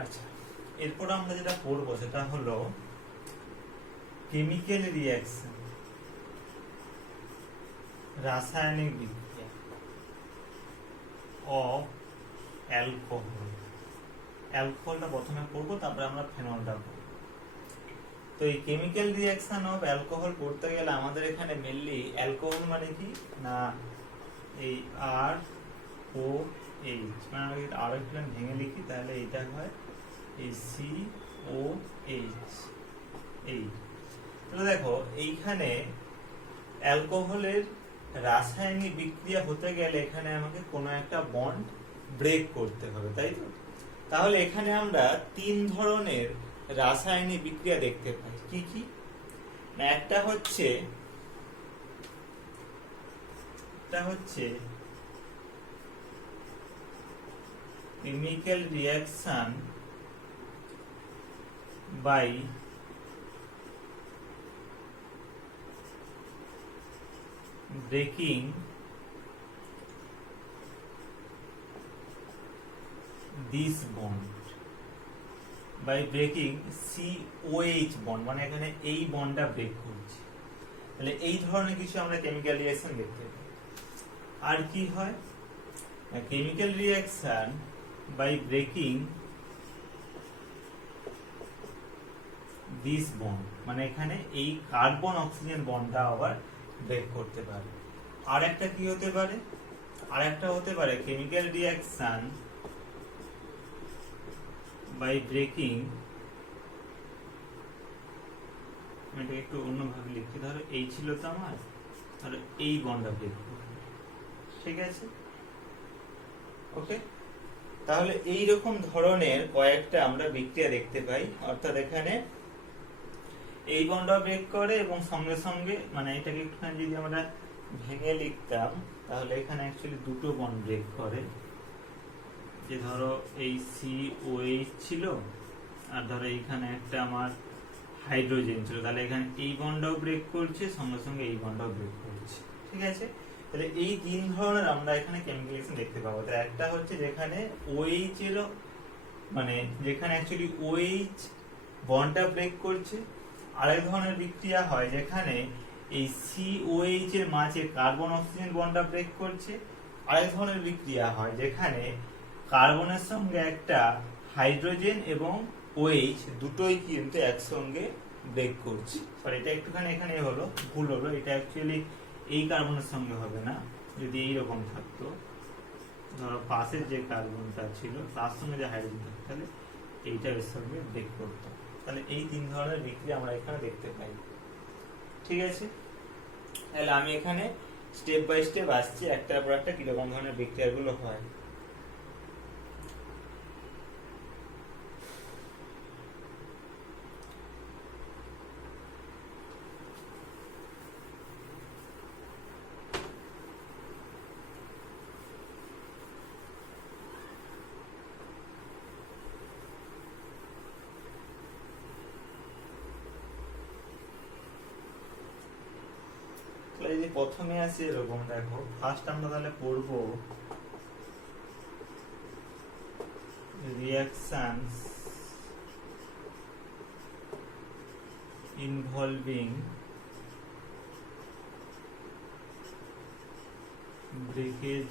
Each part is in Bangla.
আচ্ছা, এরপর আমরা যেটা পড়বো সেটা হলো কেমিক্যাল রিঅ্যাকশন, রাসায়নিক বিক্রিয়া অফ অ্যালকোহল। অ্যালকোহলটা প্রথমে পড়বো, তারপরে আমরা ফেনলটা পড়বো। তো এই কেমিক্যাল রিঅ্যাকশন অফ অ্যালকোহল পড়তে গেলে আমাদের এখানে মেনলি অ্যালকোহল মানে কি না, এই আর ও এইচ, মানে আমরা যদি আর ইলেকট্রন ভেঙে লিখি তাহলে এইটা হয় এই সি ও এইচ। এই তাহলে দেখো এইখানে অ্যালকোহলের রাসায়নিক বিক্রিয়া হতে গেলে এখানে আমাকে কোনো একটা বন্ড ব্রেক করতে হবে, তাই তো? তাহলে এখানে আমরা তিন ধরনের রাসায়নিক বিক্রিয়া দেখতে পাই। কি কি না, একটা হচ্ছে chemical reaction by breaking this bond, by breaking COH bond, মানে এখানে এই বন্ডটা ব্রেক করছে। তাহলে এই ধরনের কিছু আমরা কেমিক্যাল রিঅ্যাকশন দেখতে পাই। আর কি হয়, chemical reaction by breaking this bond, মানে এখানে এই কার্বন অক্সিজেন বন্ডটা আবার ব্রেক করতে পারে। আর একটা কি হতে পারে, আর একটা হতে পারে কেমিক্যাল রিঅ্যাকশন বাই ব্রেকিং, এটাকে একটু অন্যভাবে লিখি, ধরো এই ছিল তো আমার, ধরো এই বন্ডটা ব্রেক করবে, ঠিক আছে? ওকে, তাহলে এই রকম ধরনের কয়েকটা আমরা বিক্রিয়া দেখতে পাই। অর্থাৎ এখানে এই বন্ডটা ব্রেক করে এবং সঙ্গে সঙ্গে, মানে এটাকে একটুখানি যদি আমরা ভেঙে লিখতাম তাহলে এখানে অ্যাকচুয়ালি দুটো বন্ড ব্রেক করে। যে ধরো এই COH ছিল আর ধরো এইখানে একটা আমার হাইড্রোজেন ছিল, তাহলে এখানে এই বন্ডটাও ব্রেক করছে, সঙ্গে সঙ্গে এই বন্ডটাও ব্রেক করছে, ঠিক আছে? তাহলে এই তিন ধরনের আমরা এখানে কেমিক্যাল রিঅ্যাকশন দেখতে পাবো। তাহলে একটা হচ্ছে যেখানে OH এর, মানে যেখানে অ্যাকচুয়ালি OH বন্ডটা ব্রেক করছে। আরেক ধরনের বিক্রিয়া হয় যেখানে এই COH এর মাঝে কার্বন অক্সিজেন বন্ডটা ব্রেক করছে। আরেক ধরনের বিক্রিয়া হয় যেখানে কার্বনের সঙ্গে একটা হাইড্রোজেন এবং OH দুটোই কিন্তু একসঙ্গে ব্রেক করছে। সরি, এটা একটুখানি এখানে হলো ভুল হলো, এটা অ্যাকচুয়ালি এই কার্বনের সঙ্গে হবে না। যদি এইরকম থাকতো, ধরো পাশের যে কার্বনটা ছিল তার সঙ্গে যে হাইড্রোজেন থাকতো, তাহলে এইটা এর সঙ্গে ব্রেক করতো। তাহলে এই তিন ধরনের বিক্রিয়া আমরা এখানে দেখতে পাই, ঠিক আছে? তাহলে আমি এখানে স্টেপ বাই স্টেপ আসছি, একটার পর একটা কিরকম ধরনের বিক্রিয়াগুলো হয়। যদি প্রথমে আসি এরকম, দেখো ফার্স্ট আমরা তাহলে পড়বো reactions involving breakage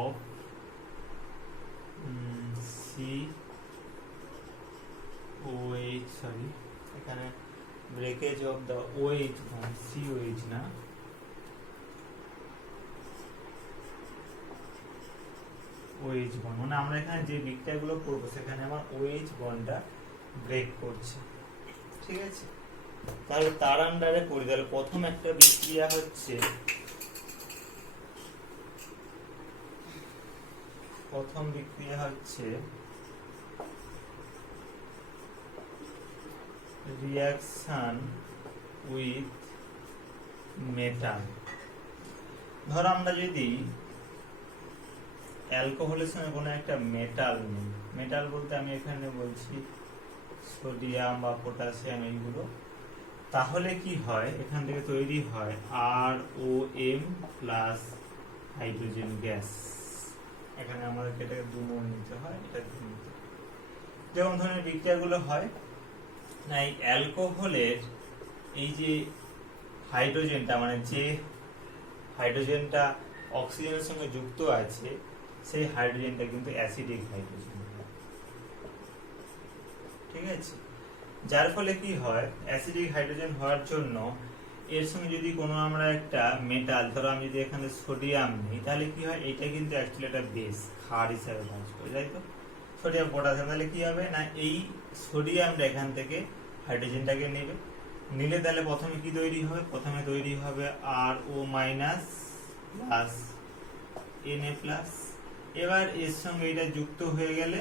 of COH, sorry এখানে breakage of the OH bond, COH না, OH বন্ড, মানে আমরা এখানে যে বিক্রিয়াগুলো করবো সেখানে আমার OH বন্ডটা ব্রেক করছে, ঠিক আছে? তাহলে তার আন্ডারে পড়ি। তাহলে প্রথম একটা বিক্রিয়া হচ্ছে, প্রথম বিক্রিয়া হচ্ছে রিঅ্যাকশন উইথ মেটাল। ধরো আমরা যদি অ্যালকোহলের সঙ্গে কোনো একটা মেটাল নিই, মেটাল বলতে আমি এখানে বলছি সোডিয়াম বা পটাশিয়াম, এইগুলো, তাহলে কি হয়, এখান থেকে তৈরি হয় ROM প্লাস হাইড্রোজেন গ্যাস। এখানে আমাদেরকে এটাকে 2 মোল নিতে হয়, এটা 2 নিতে হয়। যেমন ধরনের বিক্রিয়াগুলো হয় না, এই অ্যালকোহলের এই যে হাইড্রোজেনটা, মানে যে হাইড্রোজেনটা অক্সিজেনের সঙ্গে যুক্ত আছে, সেই হাইড্রোজেনটা কিন্তু অ্যাসিডিক হাইড্রোজেন, ঠিক আছে। যার ফলে কি হয়, অ্যাসিডিক হাইড্রোজেন হওয়ার জন্য এর সঙ্গে যদি কোনো আমরা একটা মেটাল, ধরো আমি যদি এখানে সোডিয়াম নিই, তাহলে কি হয়, এটা কিন্তু অ্যাকচুয়ালি একটা বেস, ক্ষার হিসাবে কাজ করে, তাই তো। সোডিয়াম পটাশিয়াম, তাহলে কি হবে না, এই সোডিয়ামটা এখান থেকে হাইড্রোজেনটাকে নেবে, নিলে তাহলে প্রথমে কি তৈরি হবে, প্রথমে তৈরি হবে RO minus plus Na plus. এবার এর সঙ্গে এটা যুক্ত হয়ে গেলে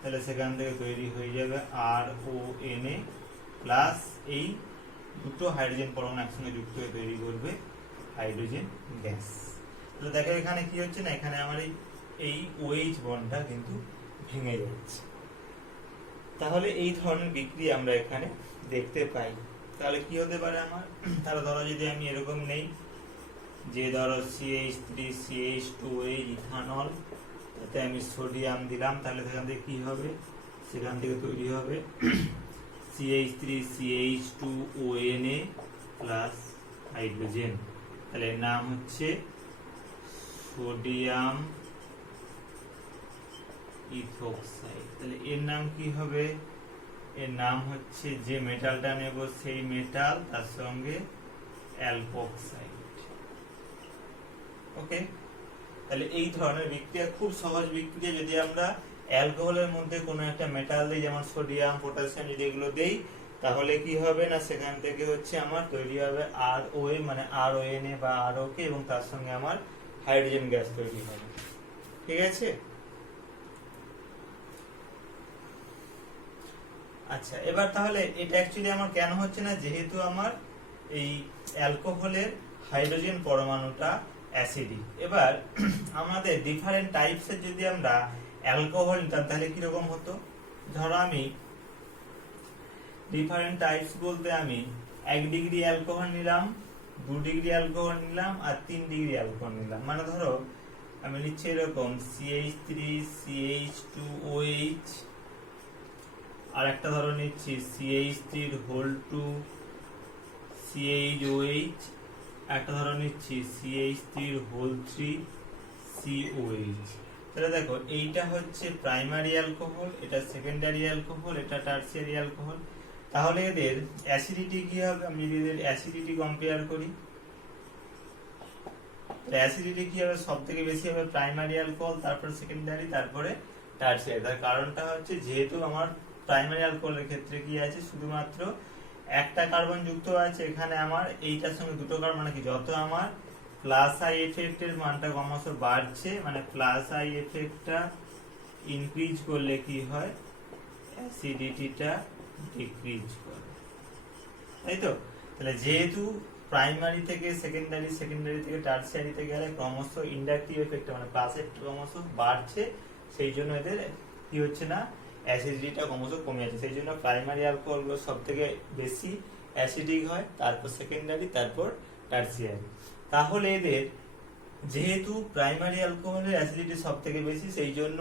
তাহলে সেখান থেকে তৈরি হয়ে যাবে RONA প্লাস, এই দুটো হাইড্রোজেন পরমাণু একসঙ্গে যুক্ত হয়ে তৈরি করবে হাইড্রোজেন গ্যাস। তাহলে দেখো এখানে কি হচ্ছে না, এখানে আমার এই OH বন্ডটা কিন্তু ভেঙে যাচ্ছে। তাহলে এই ধরনের বিক্রিয়া আমরা এখানে দেখতে পাই। তাহলে কি হতে পারে আমার, তাহলে ধরো যদি আমি এরকম নেই, যে ধরো CH3CH2OH ইথানল, তাতে আমি সোডিয়াম দিলাম, তাহলে সেখান থেকে কি হবে, সেখান থেকে তৈরি হবে CH3CH2ONA প্লাস হাইড্রোজেন, তাহলে এর নাম হচ্ছে সোডিয়াম ইথোক্সাইড। তাহলে এর নাম কি হবে, এর নাম হচ্ছে, যে মেটালটা নেব সেই মেটাল, তার সঙ্গে অ্যালকোক্সাইড। ওকে, তাহলে এই ধরনের বিক্রিয়া খুব সহজ বিক্রিয়া। যদি আমরা অ্যালকোহলের মধ্যে কোনো একটা মেটাল দিই, যেমন সোডিয়াম পটাশিয়াম, যদি এগুলো দেই, তাহলে কি হবে না, সেখান থেকে হচ্ছে আমার তৈরি হবে ROA, মানে RONA বা ROK, এবং তার সঙ্গে আমার হাইড্রোজেন গ্যাস তৈরি হবে, ঠিক আছে। আচ্ছা, এবার তাহলে এটা অ্যাকচুয়ালি আমার কেন হচ্ছে না, যেহেতু আমার এই অ্যালকোহলের হাইড্রোজেন পরমাণুটা অ্যাসিডিক। এবার আমাদের ডিফারেন্ট টাইপসের যদি আমরা অ্যালকোহল নিতাম, তাহলে কিরকম হতো, ধরো আমি ডিফারেন্ট টাইপস বলতে আমি 1 ডিগ্রি অ্যালকোহল নিলাম, 2 ডিগ্রি অ্যালকোহল নিলাম, আর 3 ডিগ্রি অ্যালকোহল নিলাম। মানে ধরো আমি নিচ্ছি এরকম CH3CH2OH, আর একটা ধরো নিচ্ছি CH3(2)CHOH, একটা ধরো নিচ্ছি CH3(3)COH। তাহলে দেখো এইটা হচ্ছে প্রাইমারি অ্যালকোহল, এটা সেকেন্ডারি অ্যালকোহল, এটা টারসিয়ারি অ্যালকোহল। তাহলে এদের অ্যাসিডিটি কি হবে, আমি যদি এদের অ্যাসিডিটি কম্পেয়ার করি, অ্যাসিডিটি কি হবে, সব থেকে বেশি হবে প্রাইমারি অ্যালকোহল, তারপর সেকেন্ডারি, তারপরে টারসিয়ারি। তার কারণটা হচ্ছে, যেহেতু আমার প্রাইমারি অ্যালকোহলের ক্ষেত্রে কি আছে, শুধুমাত্র একটা কার্বন যুক্ত আছে, এখানে আমার এইটার সঙ্গে দুটো কার্বন, মানে কি, যত আমার প্লাস আই এফেক্টের মানটা ক্রমশ বাড়ছে, মানে প্লাস আই এফেক্টটা ইনক্রিজ করলে কি হয়, অ্যাসিডিটিটা ডিক্রিজ করে, তাই তো। তাহলে যেহেতু প্রাইমারি থেকে সেকেন্ডারি, সেকেন্ডারি থেকে টারসিয়ারিতে গেলে ক্রমশ ইন্ডাকটিভ এফেক্ট, মানে প্লাস এফেক্ট ক্রমশ বাড়ছে, সেই জন্য এদের কি হচ্ছে না, অ্যাসিডিটিটা ক্রমশ কমে যাচ্ছে। সেই জন্য প্রাইমারি অ্যালকোহলগুলো সব থেকে বেশি অ্যাসিডিক হয়, তারপর সেকেন্ডারি, তারপর টারসিয়ারি। তাহলে এদের যেহেতু প্রাইমারি অ্যালকোহলের অ্যাসিডিটি সব থেকে বেশি, সেই জন্য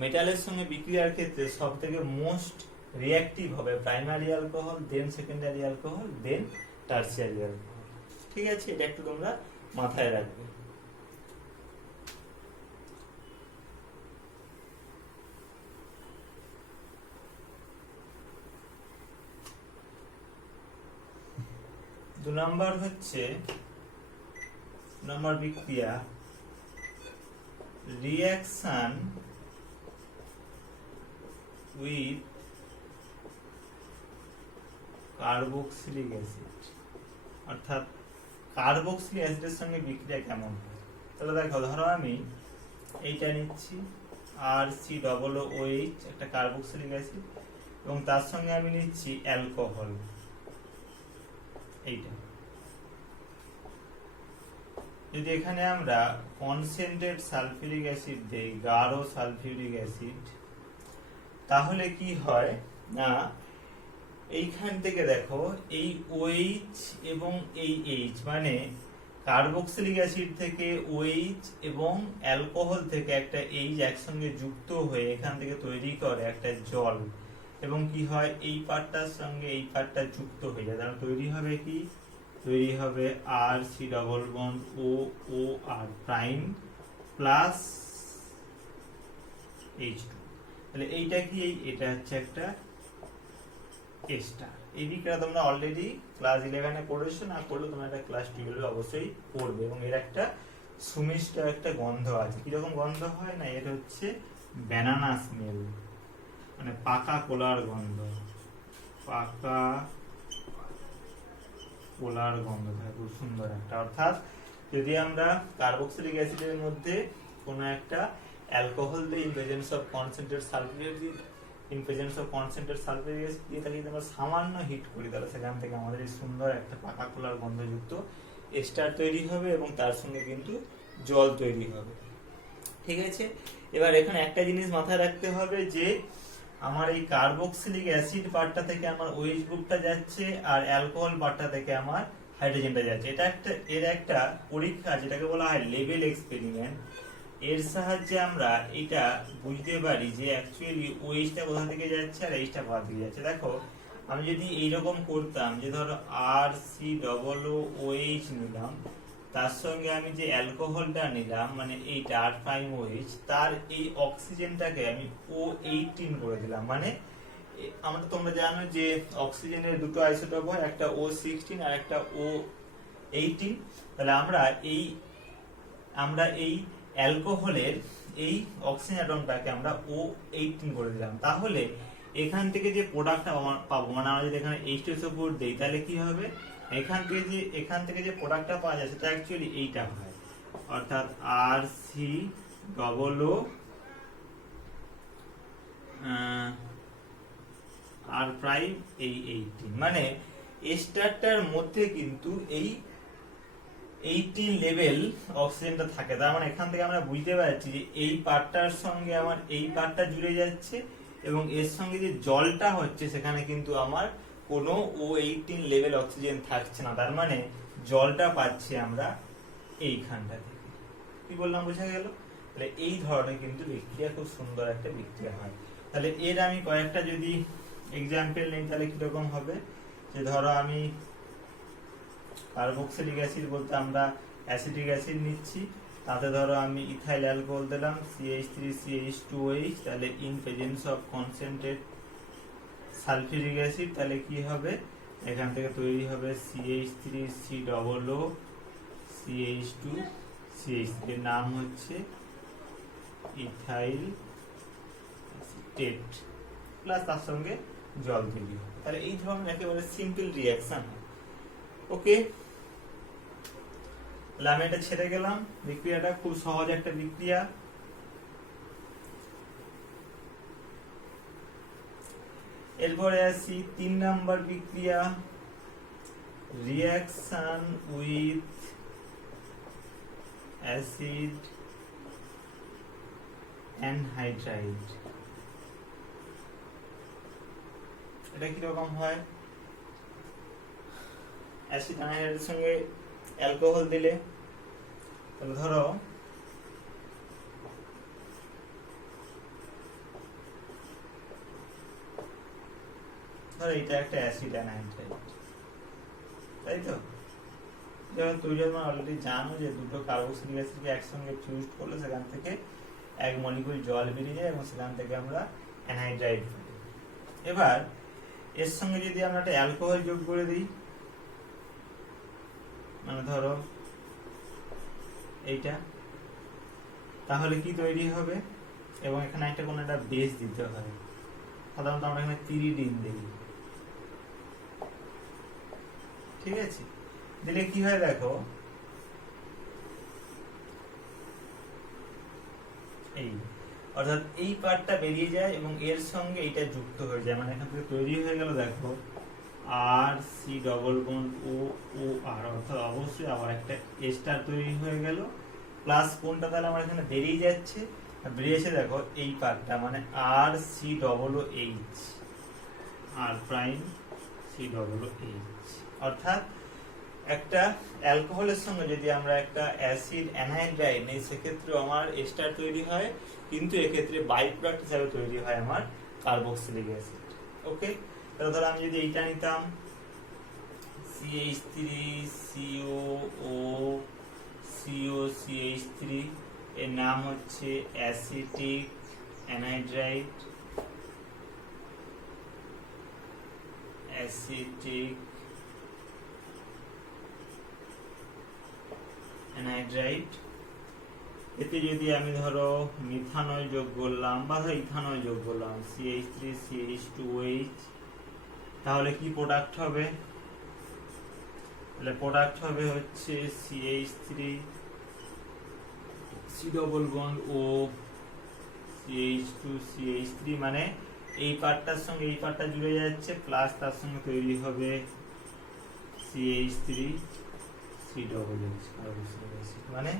মেটালের সঙ্গে বিক্রিয়ার ক্ষেত্রে সব থেকে মোস্ট রিঅ্যাক্টিভ হবে প্রাইমারি অ্যালকোহল, দেন সেকেন্ডারি অ্যালকোহল, দেন টারসিয়ারি অ্যালকোহল, ঠিক আছে। এটা একটু তোমরা মাথায় রাখবে। দু নম্বর হচ্ছে নম্বর বিক্রিয়া, রিঅ্যাকশন উইথ কার্বক্সিলিক অ্যাসিড, অর্থাৎ কার্বক্সিলিক অ্যাসিডের সঙ্গে বিক্রিয়া কেমন হয়। তাহলে দেখো, ধরো আমি এইটা নিচ্ছি RCOOH, একটা কার্বক্সিলিক অ্যাসিড, এবং তার সঙ্গে আমি নিচ্ছি অ্যালকোহল, এইটা। যদি এখানে আমরা কনসেন্ট্রেট সালফিউরিক অ্যাসিড দেই, গাঢ় সালফিউরিক অ্যাসিড, তাহলে কি হয় না, এইখান থেকে দেখো এই OH এবং এই H, মানে কার্বক্সিলিক অ্যাসিড থেকে OH এবং অ্যালকোহল থেকে একটা H একসঙ্গে যুক্ত হয়ে এখান থেকে তৈরি করে একটা জল, এবং কি হয় এই পার্টটার সঙ্গে এই পার্টটা যুক্ত হয়ে যায়, তাহলে তৈরি হবে কি, তৈরি হবে আর সি ডবল বন্ড ও ও আর প্রাইম প্লাস H2। তাহলে এইটা কি, এটা হচ্ছে একটা স্টার। এই দিকটা তোমরা অলরেডি ক্লাস 11 এ পড়েছো, না পড়লে তোমরা এটা ক্লাস 12 এ অবশ্যই পড়বে। এবং এর একটা সুমিষ্ট একটা গন্ধ আছে। কিরকম গন্ধ হয় না, এটা হচ্ছে ব্যানানা স্মেল, মানে পাকা কোলার গন্ধ, পাকা কোলার গন্ধ থাকে, খুব সুন্দর একটা। অর্থাৎ যদি আমরা কার্বক্সিলিক অ্যাসিডের মধ্যে কোনো একটা অ্যালকোহল দিই in presence of concentrated sulphuric acid দিয়ে তাকে যদি আমরা সামান্য হিট করি, তাহলে সেখান থেকে আমাদের এই সুন্দর একটা পাকা কোলার গন্ধযুক্ত এস্টার তৈরি হবে এবং তার সঙ্গে কিন্তু জল তৈরি হবে। ঠিক আছে, এবার এখানে একটা জিনিস মাথায় রাখতে হবে যে আমার এই কার্বক্সিলিক অ্যাসিড পার্টটা থেকে আমার OH গ্রুপটা যাচ্ছে আর অ্যালকোহল পার্টটা থেকে আমার হাইড্রোজেনটা যাচ্ছে। এটা এর একটা পরীক্ষা যেটাকে বলা হয় লেভেল এক্সপেরিমেন্ট। এর সাহায্যে আমরা এটা বুঝতে পারি যে অ্যাকচুয়ালি OH-টা কোথা থেকে যাচ্ছে আর H-টা কোথা থেকে যাচ্ছে। দেখো আমি যদি এইরকম করতাম যে ধরো RCOOH নিলাম, তার সঙ্গে আমি যে অ্যালকোহলটা নিলাম মানে এইটা R'OH, তার এই অক্সিজেনটাকে আমি O18 করে দিলাম। মানে আমরা তোমরা জানো যে অক্সিজেনের দুটো আইসোটোপ হয়, একটা O16 আর একটা O18। তাহলে আমরা এই অ্যালকোহলের এই অক্সিজেন অ্যাটমটাকে আমরা O18 করে দিলাম। তাহলে এখান থেকে যে প্রোডাক্টটা পাবো, মানে আমরা যদি এখানে H2SO4 দেই, তাহলে কি হবে, এখান থেকে যে প্রোডাক্টটা পাওয়া যায় সেটা অ্যাকচুয়ালি এইটা হয়, অর্থাৎ RCOO R'18। মানে এস্টারটার মধ্যে কিন্তু এই 18 লেভেল অক্সিজেনটা থাকে। তার মানে এখান থেকে আমরা বুঝতে পারছি যে এই পার্টটার সঙ্গে আমার এই পার্টটা জুড়ে যাচ্ছে এবং এর সঙ্গে যে জলটা হচ্ছে সেখানে কিন্তু আমার কোনো O18 লেভেল অক্সিজেন থাকছে না। তার মানে জলটা পাচ্ছি আমরা এইখানটা থেকে। কি বললাম, বোঝা গেল? তাহলে এই ধরনের কিন্তু বিক্রিয়া খুব সুন্দর একটা বিক্রিয়া হয়। তাহলে এর আমি কয়েকটা যদি এক্সাম্পল নেই তাহলে কিরকম হবে, যে ধরো আমি কার্বক্সিলিক অ্যাসিড বলতে আমরা অ্যাসিটিক অ্যাসিড নিচ্ছি, তাতে ধরো আমি ইথাইল অ্যালকোহল দিলাম CH3CH2OH, তাহলে in presence of concentrated sulphuric acid, তাহলে কি হবে, এখান থেকে তৈরি হবে CH3COO CH2CH3, এর নাম হচ্ছে ইথাইল অ্যাসিটেট, প্লাস তার সঙ্গে জল তৈরি হবে। তাহলে এই ধরনের একেবারে সিম্পল রিঅ্যাকশন। ওকে, তাহলে আমি এটা ছেড়ে গেলাম। বিক্রিয়াটা খুব সহজ একটা বিক্রিয়া। এরপরে আসি 3 নাম্বার বিক্রিয়া, রিঅ্যাকশন উইথ অ্যাসিড অ্যানহাইড্রাইড। এটা কিরকম হয়, অ্যাসিড অ্যানহাইড্রাইডের সঙ্গে অ্যালকোহল দিলে, তাহলে ধরো এটা একটা অ্যাসিড অ্যানহাইড্রাইড, তাই তো? যেমন তুমি যখন অলরেডি জানো যে দুটো কার্বক্সিলিক অ্যাসিডকে একসঙ্গে ফিউজ করলে সেখান থেকে এক মলিকুল জল বেরিয়ে যায় এবং সেখান থেকে আমরা অ্যানহাইড্রাইড পাই। এবার এর সঙ্গে যদি আমরা একটা অ্যালকোহল যোগ করে দিই, মানে ধরো এইটা, তাহলে কি তৈরি হবে, এবং এখানে একটা কোনো একটা বেস দিতে হয়, সাধারণত আমরা এখানে পিরিডিন দিই। ঠিক আছে, দিলে কি হয় দেখো, এই অর্থাৎ এই পার্টটা বেরিয়ে যায় এবং এর সঙ্গে এটা যুক্ত হয়ে যায়, মানে এখান থেকে তৈরি হয়ে গেল দেখো RCOOR, অর্থাৎ অবশ্যই আবার একটা এস্টার তৈরি হয়ে গেল, প্লাস কোনটা তাহলে আমার এখানে বেরিয়ে যাচ্ছে, বেরিয়েছে দেখো এই পার্টটা, মানে RCOOH, R'(COOH)। অর্থাৎ একটা অ্যালকোহলের সঙ্গে যদি আমরা একটা অ্যাসিড অ্যানহাইড্রাইড নেই, সেক্ষেত্রে আমার এস্টার তৈরি হয়, কিন্তু এক্ষেত্রে বাই প্রোডাক্ট হিসাবে তৈরি হয় আমার কার্বক্সিলিক অ্যাসিড। ওকে, তাহলে ধরো আমি যদি এইটা নিতাম CH3 COO COCH3, এর নাম হচ্ছে অ্যাসিটিক অ্যানহাইড্রাইড, অ্যাসিটিক অ্যানহাইড্রাইড। এতে যদি আমি ধরো মিথানল যোগ করলাম বা ধরো ইথানল যোগ করলাম CH3 CH2OH, তাহলে কি প্রোডাক্ট হবে? তাহলে প্রোডাক্ট হবে হচ্ছে CH3 C double bond O CH2 CH3, মানে এই পার্টটার সঙ্গে এই পার্টটা জুড়ে যাচ্ছে, প্লাস তার সঙ্গে তৈরি হবে CH3 C double H carboxylic acid. মানে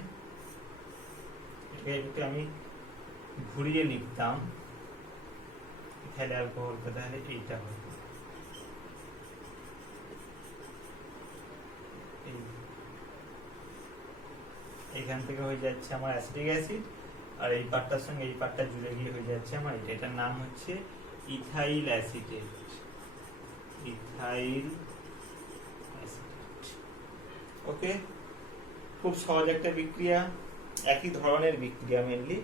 এটাকে আমি ঘুরিয়ে লিখতাম ইথাইল অ্যালকোহল, তাহলে এইটা হবে এইখান থেকে হয়ে যাচ্ছে আমার অ্যাসিটিক অ্যাসিড, আর এই পার্টটার সঙ্গে এই পার্টটা জুড়ে গিয়ে হয়ে যাচ্ছে আমার এটা, এটার নাম হচ্ছে ইথাইল অ্যাসিটেট, ইথাইল অ্যাসিটেট। ওকে, খুব সহজ একটা বিক্রিয়া, একই ধরনের বিক্রিয়া মেনলি।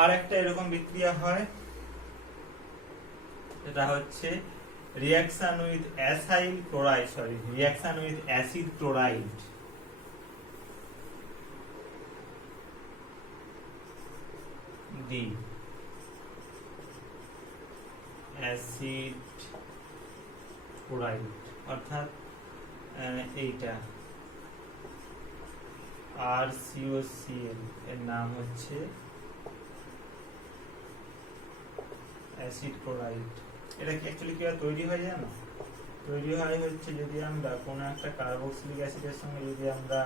আর একটা এরকম বিক্রিয়া হয়, এটা হচ্ছে reaction with acyl chloride, reaction with acid chloride. D acid chloride, অর্থাৎ এইটা RCOCl, এর নাম হচ্ছে অ্যাসিড ক্লোরাইড। এটা কি অ্যাকচুয়ালি কি তৈরি হয় জানো? তৈরি হয় হচ্ছে যদি আমরা কোনো একটা কার্বক্সিলিক অ্যাসিডের সঙ্গে যদি আমরা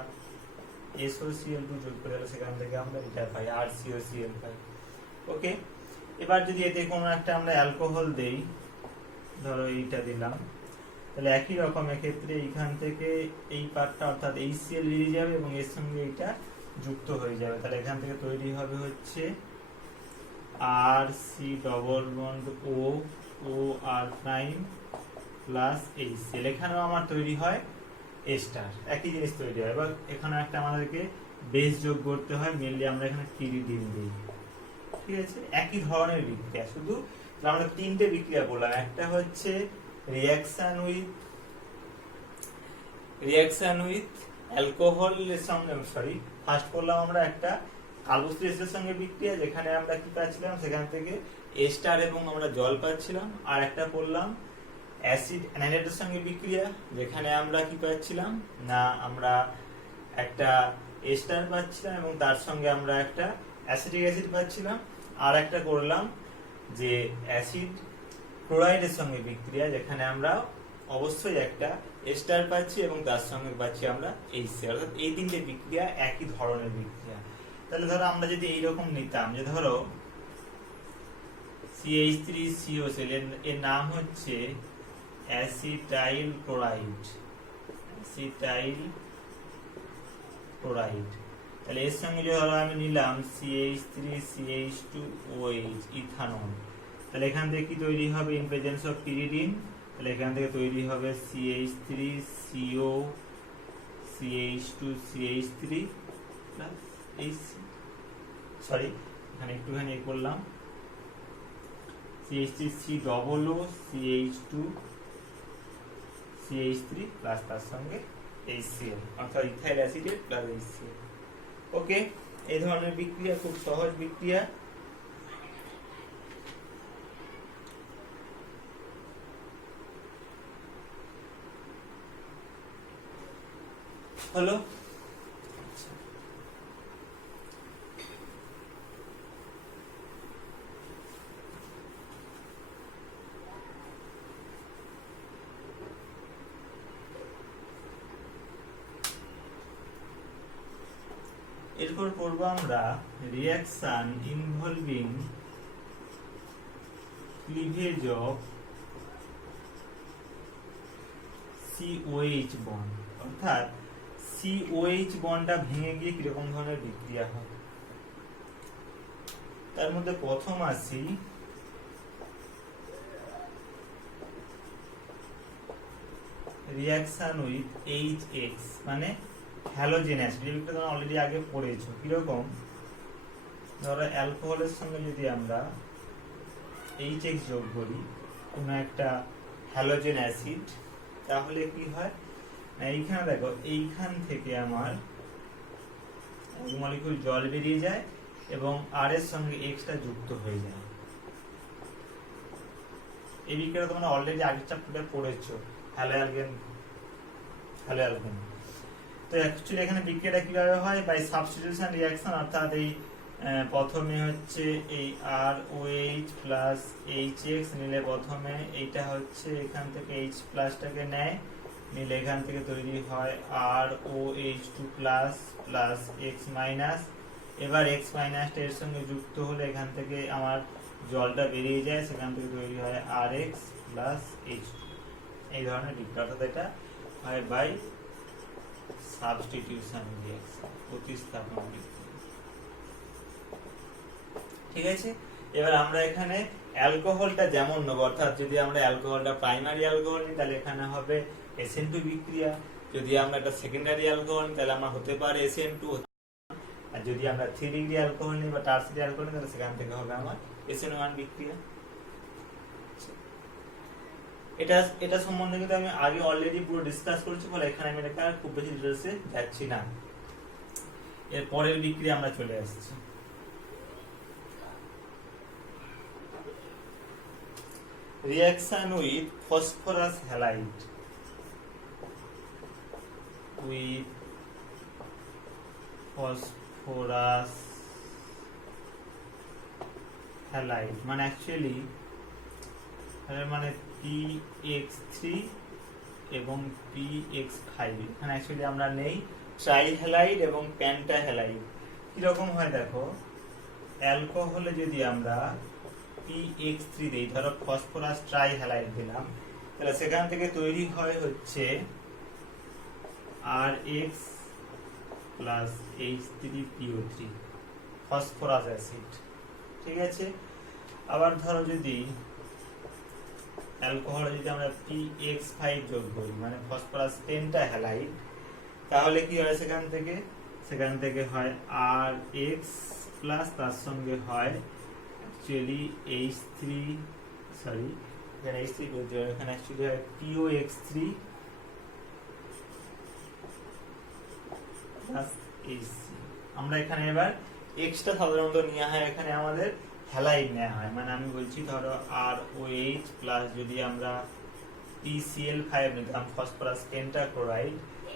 SOCl2 যোগ করি, তাহলে সেখান থেকে আমরা এটা পাই, RCOCl পাই। ওকে, এবার যদি এতে কোনো একটা আমরা অ্যালকোহল দেই, ধরো এইটা দিলাম, তাহলে একই রকম এক্ষেত্রে এইখান থেকে এই পার্টটা অর্থাৎ HCl বেরিয়ে যাবে এবং এর সঙ্গে এইটা যুক্ত হয়ে যাবে, তাহলে এখান থেকে তৈরি হবে হচ্ছে RC double bond OR prime plus HCl। এখানেও আমার তৈরি হয় এস্টার, একই জিনিস তৈরি হয়। এবার এখানে একটা আমাদেরকে বেস যোগ করতে হয়, মেনলি আমরা এখানে পিরিডিন দিই, ঠিক আছে? একই ধরনের বিক্রিয়া, শুধু আমরা তিনটে বিক্রিয়া বললাম। একটা হচ্ছে রিঅ্যাকশন উইথ অ্যালকোহলের সঙ্গে, ফার্স্ট করলাম আমরা একটা কার্বক্সিলিক অ্যাসিডের সঙ্গে বিক্রিয়া, যেখানে আমরা কি পাচ্ছিলাম, সেখান থেকে এস্টার এবং আমরা জল পাচ্ছিলাম। আর একটা করলাম অ্যাসিড অ্যানাইডের সঙ্গে বিক্রিয়া, যেখানে আমরা কি পাচ্ছিলাম না, আমরা একটা এস্টার পাচ্ছিলাম এবং তার সঙ্গে আমরা একটা অ্যাসিটিক অ্যাসিড পাচ্ছিলাম। আর একটা করলাম যে অ্যাসিড ক্লোরাইডের সঙ্গে বিক্রিয়া, যেখানে আমরা অবশ্যই একটা এস্টার পাচ্ছি এবং তার সঙ্গে পাচ্ছি আমরা HCl, অর্থাৎ এই তিনটে বিক্রিয়া একই ধরনের বিক্রিয়া। তাহলে ধরো আমরা যদি এইরকম নিতাম যে ধরো CH3COCl, এর নাম হচ্ছে অ্যাসিটাইল ক্লোরাইড, অ্যাসিটাইল ক্লোরাইড। তাহলে এর সঙ্গে ধরো আমি নিলাম CH3CH2OH ইথানল, তাহলে এখান থেকে কি তৈরি হবে, ইন প্রেজেন্স অফ পিরিডিন, তাহলে এখান থেকে তৈরি হবে CH3CO CH2CH3 প্লাস HC, এখানে একটুখানি করলাম CH3C double O CH2 CH3 plus তার সঙ্গে HCl, অর্থাৎ ইথাইল অ্যাসিটেট প্লাস HCl। ওকে, এই ধরনের বিক্রিয়া খুব সহজ বিক্রিয়া। হলো, এরপর পড়ব আমরা reaction involving cleavage of COH bond, অর্থাৎ COH বন্ডটা ভেঙে গিয়ে কিরকম ধরনের বিক্রিয়া হয়। তার মধ্যে প্রথম আসি রিয়াকশন উইথ HX মানে হ্যালোজেন অ্যাসিড, এটা তোমরা অলরেডি আগে পড়েছো। কিরকম, ধরো অ্যালকোহলের সঙ্গে যদি আমরা HX যোগ করি কোনো একটা হ্যালোজেন অ্যাসিড, তাহলে কি হয়, এইখানে দেখো এইখান থেকে আমার মলিকিউল জল বেরিয়ে যায় এবং আর এর সঙ্গে এক্সটা যুক্ত হয়ে যায়। এই বিক্রিয়া তোমরা অলরেডি আগের চ্যাপ্টারে পড়েছো, হ্যালোঅ্যালকেন। তো অ্যাকচুয়ালি এখানে বিক্রিয়াটা কিভাবে হয়, বাই সাবস্টিটিউশন রিঅ্যাকশন, অর্থাৎ এই প্রথমে হচ্ছে এই ROH প্লাস HX নিলে প্রথমে এইটা হচ্ছে এখান থেকে H প্লাসটাকে নেয়, নিলে এখান থেকে তৈরি হয় ROH2 plus plus X minus. এবার X মাইনাসটা এর সঙ্গে যুক্ত হলে এখান থেকে আমার জলটা বেরিয়ে যায়, সেখান থেকে তৈরি হয় RX প্লাস H2। এই ধরনের বিক্রিয়া, অর্থাৎ এটা হয় বাই সাবস্টিটিউশন রিঅ্যাকশন, প্রতিস্থাপন বিক্রিয়া। ঠিক আছে, এবার আমরা এখানে অ্যালকোহলটা যেমন নেব, অর্থাৎ যদি আমরা অ্যালকোহলটা প্রাইমারি অ্যালকোহল নিই তাহলে এখানে হবে SN2 বিক্রিয়া, যদি আমরা একটা সেকেন্ডারি অ্যালকোহল নিই তাহলে আমরা হতে পারে SN2, আর যদি আমরা 3 ডিগ্রি অ্যালকোহল নিই বা টারসিয়ারি অ্যালকোহল নিই তাহলে সেখান থেকে হবে আমার SN1 বিক্রিয়া। এটা সম্বন্ধে কিন্তু আমি আগে অলরেডি পুরো ডিসকাস করেছি, বলে এখানে আমি এটা খুব বেশি ডিটেইলসে যাচ্ছি না। এর পরের বিক্রিয়া আমরা চলে আসছি। Reaction with phosphorus halide, with phosphorus halide মানে অ্যাকচুয়ালি মানে PX3 এবং PX5, এখানে অ্যাকচুয়ালি আমরা নেই ট্রাইহ্যালাইড এবং পেন্টাহ্যালাইড। কিরকম হয় দেখো, অ্যালকোহলে যদি আমরা PX3 দেই, ধরো ফসফরাস ট্রাইহ্যালাইড দিলাম, তাহলে সেখান থেকে তৈরি হয় হচ্ছে RX plus H3PO3 phosphorus acid. ঠিক আছে, আবার ধরো যদি অ্যালকোহলে যদি আমরা PX5 যোগ করি মানে ফসফরাস পেন্টাহ্যালাইড, তাহলে কি হয়, সেখান থেকে হয় RX প্লাস, তার সঙ্গে হয় অ্যাকচুয়ালি H3, সরি এখানে H3 বলতে হয়, এখানে অ্যাকচুয়ালি হয় POX3 প্লাস HC। আমরা এখানে এবার এক্সটা সাধারণত নেওয়া হয়, এখানে আমাদের হ্যালাইড নেওয়া হয়, মানে আমি বলছি ধরো ROH প্লাস যদি আমরা PCl5 নিতাম ফসফরাস পেন্টাক্লোরাইড,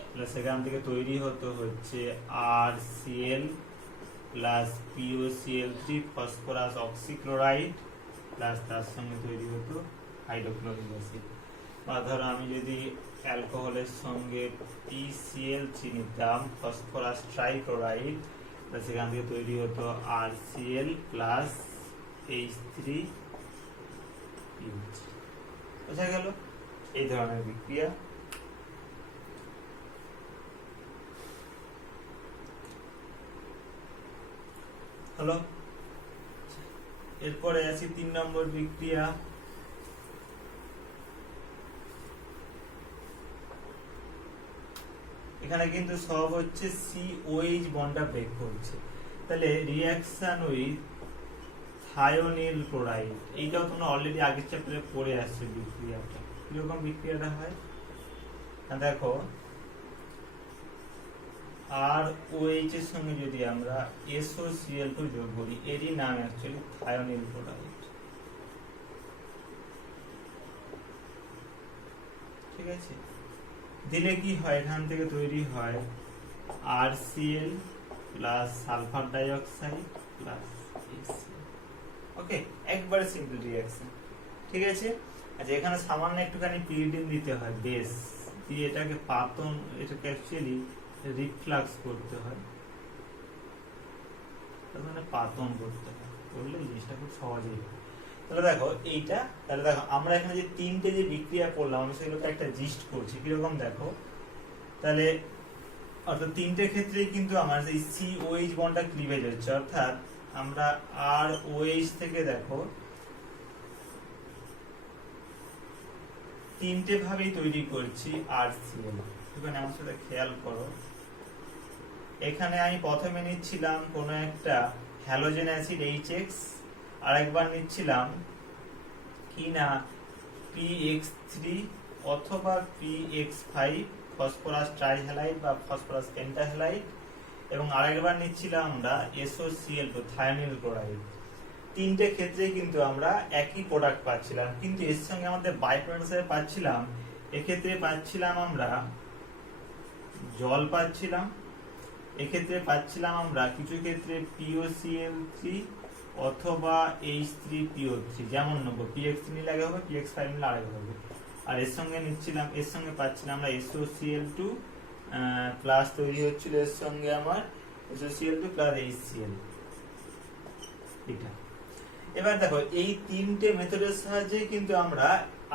তাহলে সেখান থেকে তৈরি হতো হচ্ছে RCl plus POCl3 phosphorus oxychloride plus তার সঙ্গে তৈরি হতো হাইড্রোক্লোরিক অ্যাসিড। বা ধরো আমি যদি অ্যালকোহলের সঙ্গে PCl3 নিতাম ফসফরাস ট্রাইক্লোরাইড, তাহলে সেখান থেকে তৈরি হতো RCl প্লাস H3PO3। বোঝা গেল এই ধরনের বিক্রিয়া। হলো, এরপরে আসি 3 নম্বর বিক্রিয়া। এখানে কিন্তু সব হচ্ছে COH বন্ডটা ব্রেক করছে, তাহলে রিঅ্যাকশন উইথ থায়োনিল ক্লোরাইড, এইটাও তোমরা অলরেডি আগের চ্যাপ্টারে পড়ে আসছে বিক্রিয়াটা। কিরকম বিক্রিয়াটা হয় দেখো, ROH এর সঙ্গে যদি আমরা SOCl2 যোগ করি, এরই নাম অ্যাকচুয়ালি থায়োনিল ক্লোরাইড। ঠিক আছে, দিলে কি হয়, এখান থেকে তৈরি হয় RCl plus sulphur dioxide plus HCl। ওকে, একবারে সিম্পল রিঅ্যাকশন। ঠিক আছে, আচ্ছা এখানে সামান্য একটুখানি পিরিডিন দিতে হয় বেস দিয়ে, এটাকে পাতন, এটাকে অ্যাকচুয়ালি রিফ্লাক্স করতে হয়, মানে পাতন করতে হয়, করলে জিনিসটা খুব সহজেই হয়। তাহলে দেখো এইটা, তাহলে দেখো আমরা এখানে যে 3টে যে বিক্রিয়া করলাম আমি সেগুলোকে একটা জিস্ট করছি। কিরকম দেখো, তাহলে অর্থাৎ 3টে ক্ষেত্রেই কিন্তু আমার এই COH বন্ডটা ক্লিভেজ হচ্ছে, অর্থাৎ আমরা ROH থেকে দেখো তিনটে ভাবেই তৈরি করছি আরসিএল। এখানে আমার সাথে খেয়াল করো, এখানে আমি প্রথমে নিচ্ছিলাম কোনো একটা হ্যালোজেন অ্যাসিড HX, আরেকবার নিচ্ছিলাম কি না PX3 অথবা PX5 ফসফরাস ট্রাইহ্যালাইড বা ফসফরাস পেন্টাহ্যালাইড, এবং আরেকবার নিচ্ছিলাম আমরা SOCl2 থায়োনিল ক্লোরাইড। তিনটে ক্ষেত্রে কিন্তু আমরা একই প্রোডাক্ট পাচ্ছিলাম, কিন্তু এর সঙ্গে আমাদের বাই প্রোডাক্ট হিসেবে পাচ্ছিলাম, এক্ষেত্রে পাচ্ছিলাম আমরা জল পাচ্ছিলাম, এক্ষেত্রে পাচ্ছিলাম আমরা কিছু ক্ষেত্রে POCl3 অথবা H3PO3, যেমন নেবো PX3 নিলে আগে হবে, PX5 নিলে আগে হবে। আর এর সঙ্গে নিচ্ছিলাম, এর সঙ্গে পাচ্ছিলাম আমরা SOCl2 প্লাস তৈরি হচ্ছিল এর সঙ্গে আমার SOCl2 প্লাস HCl। এটা এবার দেখো এই তিনটে মেথডের সাহায্যে কিন্তু আমরা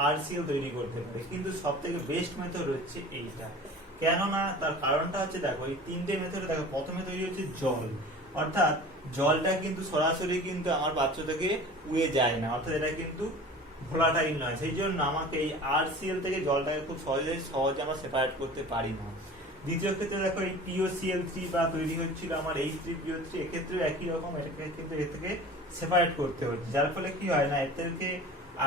আরসিএল তৈরি করতে পারি, কিন্তু সবথেকে বেস্ট মেথড হচ্ছে এইটা। কেননা তার কারণটা হচ্ছে দেখো এই তিনটে মেথডে দেখো প্রথমে তৈরি হচ্ছে জল, অর্থাৎ জলটা কিন্তু সরাসরি কিন্তু আমার পাত্র থেকে উড়ে যায় না, অর্থাৎ এটা কিন্তু ভোলাটাইল নয়, সেই জন্য আমাকে এই আরসিএল থেকে জলটাকে খুব সহজে আমরা সেপারেট করতে পারি না। দ্বিতীয় ক্ষেত্রে দেখো এই POCl3 বা তৈরি হচ্ছিল আমার H3PO3, এক্ষেত্রেও একই রকম, এটাকে কিন্তু এর থেকে সেপারেট করতে হচ্ছে, যার ফলে কি হয় না এর থেকে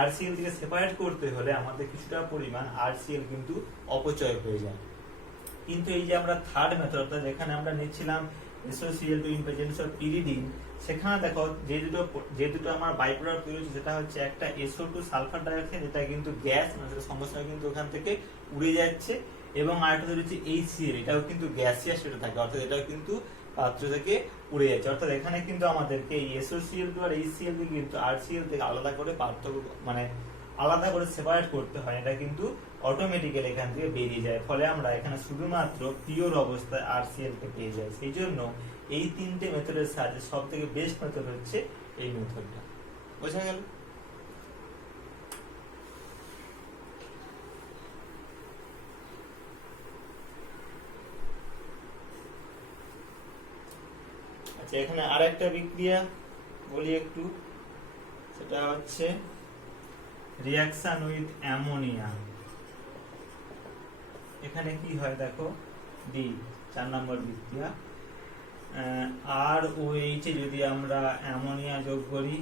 আরসিএল থেকে সেপারেট করতে হলে আমাদের কিছুটা পরিমাণ আরসিএল কিন্তু অপচয় হয়ে যায়। কিন্তু এই যে আমরা থার্ড মেথড, অর্থাৎ যেখানে আমরা নিচ্ছিলাম SOCl2 in presence of pyridine, সেখানে দেখো যে দুটো আমার বাই প্রোডাক্ট তৈরি হচ্ছে, সেটা হচ্ছে একটা SO2 সালফার ডাইঅক্সাইড, এটা কিন্তু গ্যাস, মানে সেটা সঙ্গে সঙ্গে কিন্তু ওখান থেকে উড়ে যাচ্ছে, এবং আরেকটা তৈরি হচ্ছে HCl, এটাও কিন্তু গ্যাসিয়াস সেটা থাকে, অর্থাৎ এটাও কিন্তু পাত্র থেকে উড়ে যাচ্ছে। অর্থাৎ এখানে কিন্তু আমাদেরকে এই SOCl2 আর HCl কে কিন্তু আরসিএল থেকে আলাদা করে পার্থক্য, মানে আলাদা করে সেপারেট করতে হয়, এটা কিন্তু অটোমেটিক্যালি এখান থেকে বেরিয়ে যায়, ফলে আমরা এখানে শুধুমাত্র পিওর অবস্থায় আরসিএল কে পেয়ে যাই। সেই জন্য এই তিনটে মেথডের সাহায্যে সব থেকে বেস্ট মেথড হচ্ছে এই মেথডটা। বোঝা গেল? আচ্ছা, এখানে আরেকটা বিক্রিয়া বলি একটু, সেটা হচ্ছে রিঅ্যাকশন উইথ অ্যামোনিয়া। এখানে কি হয় দেখো, ডি 4 নম্বর বিক্রিয়া, ROH এ যদি আমরা অ্যামোনিয়া যোগ করি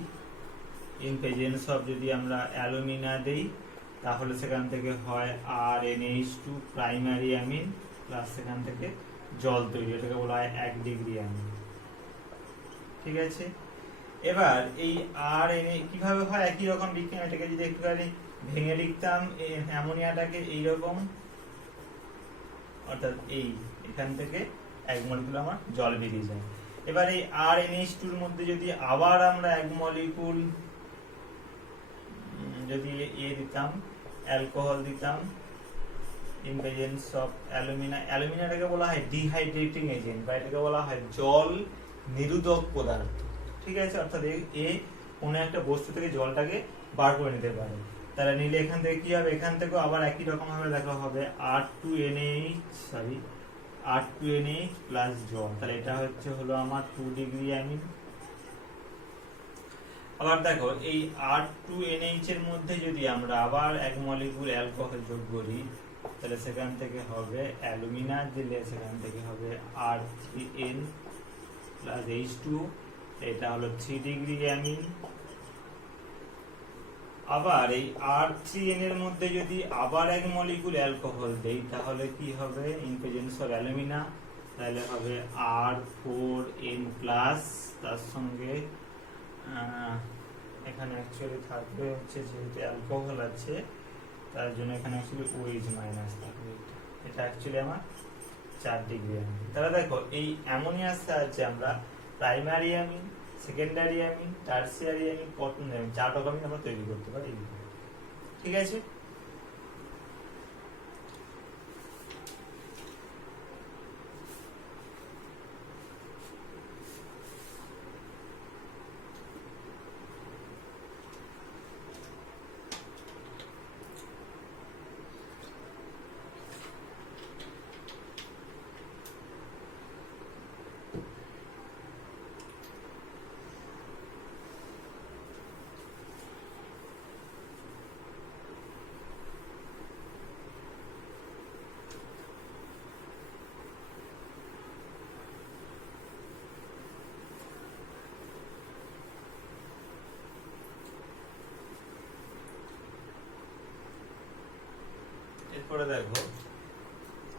ইন প্রেজেন্স অফ যদি আমরা অ্যালুমিনা দেই, তাহলে সেখান থেকে হয় RNH2 প্রাইমারি অ্যামিন প্লাস সেখান থেকে জল তৈরি, এটাকে বলা হয় 1 ডিগ্রি অ্যামিন। ঠিক আছে, এবার এই RNA কিভাবে হয়, একই রকম বিক্রিয়া, এটাকে যদি একটুখানি ভেঙে লিখতাম অ্যামোনিয়াটাকে এইরকম, অর্থাৎ এই এখান থেকে এক মলিকুল আমার জল বেরিয়ে যায়। এবার এই RNH2 এর মধ্যে যদি আবার আমরা এক মলিকুল যদি দিতাম, অ্যালকোহল দিতাম ইন প্রেজেন্স অফ অ্যালুমিনা, অ্যালুমিনাটাকে বলা হয় ডিহাইড্রেটিং এজেন্ট, বা এটাকে বলা হয় জল নিরোধক পদার্থ। ঠিক আছে, অর্থাৎ এ কোনো একটা বস্তু থেকে জলটাকে বার করে নিতে পারে, তাহলে নিলে এখান থেকে কি হবে, এখান থেকেও আবার একই রকম ভাবে দেখা হবে R2NH প্লাস জল, তাহলে এটা হচ্ছে হলো আমার 2 ডিগ্রি অ্যামিন। আবার দেখো এই R2NH এর মধ্যে যদি আমরা আবার এক মলিকুল অ্যালকোহল যোগ করি, তাহলে সেখান থেকে হবে অ্যালুমিনা, দিলে সেখান থেকে হবে R3N প্লাস H2, এটা হলো 3 ডিগ্রি অ্যামিন। আবার এই R3N এর মধ্যে যদি আবার এক মলিকুল অ্যালকোহল দেই, তাহলে কি হবে, ইন প্রেজেন্স অফ অ্যালুমিনা, তাহলে হবে R4N প্লাস, তার সঙ্গে এখানে অ্যাকচুয়ালি থাকবে হচ্ছে যেহেতু অ্যালকোহল আছে তার জন্য এখানে অ্যাকচুয়ালি OH মাইনাস থাকবে, এটা অ্যাকচুয়ালি আমার 4 ডিগ্রি অ্যামিন। তাহলে দেখো এই অ্যামোনিয়ার সাহায্যে আমরা primary amine, secondary amine, tertiary amine, cotton amine, 4 রকমই আমরা তৈরি করতে পারি। ঠিক আছে, এরপরে দেখো